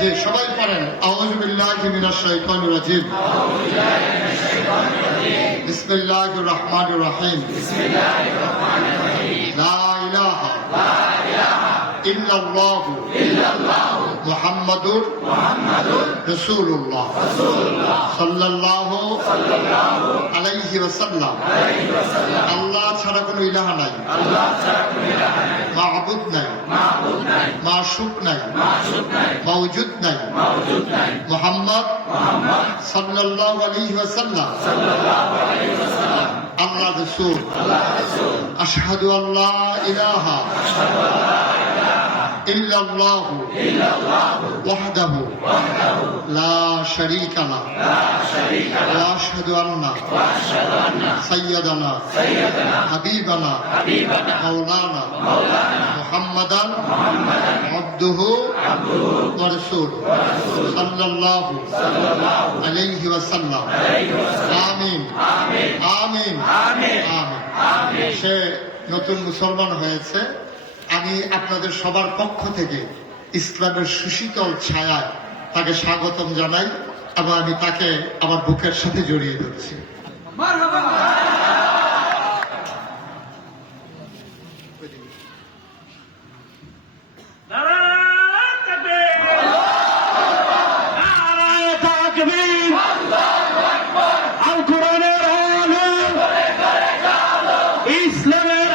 যে সবাই পড়েন আউযু বিল্লাহি মিনাশ শাইতানির রাজিম বিসমিল্লাহির রহমানির রহিম লা ইলাহা ইল্লাল্লাহ মুহাম্মাদুর রাসূলুল্লাহ সাল্লাল্লাহু আলাইহি ওয়াসাল্লাম আল্লাহ ছাড়া কোনো ইলাহা নাই মাহবুদ নাই মাশুক নাই মওজুদ নাই মোহাম্মদ সাল্লাল্লাহু আলাইহি ওয়াসাল্লাম আল্লাহ রাসূল আশহাদু আল্লা ইলাহা ইল্লাল্লাহ وحده لا شريك له واشهد ان سيدنا حبيبنا مولانا محمدا عبده ورسوله صلى الله عليه وسلم آمين آمين آمين সে নতুন মুসলমান হয়েছে আমি আপনাদের সবার পক্ষ থেকে ইসলামের সুশীতল ছায়ায় তাকে স্বাগতম জানাই এবং আমি তাকে আমার বুকের সাথে জড়িয়ে ধরছি। ইসলামের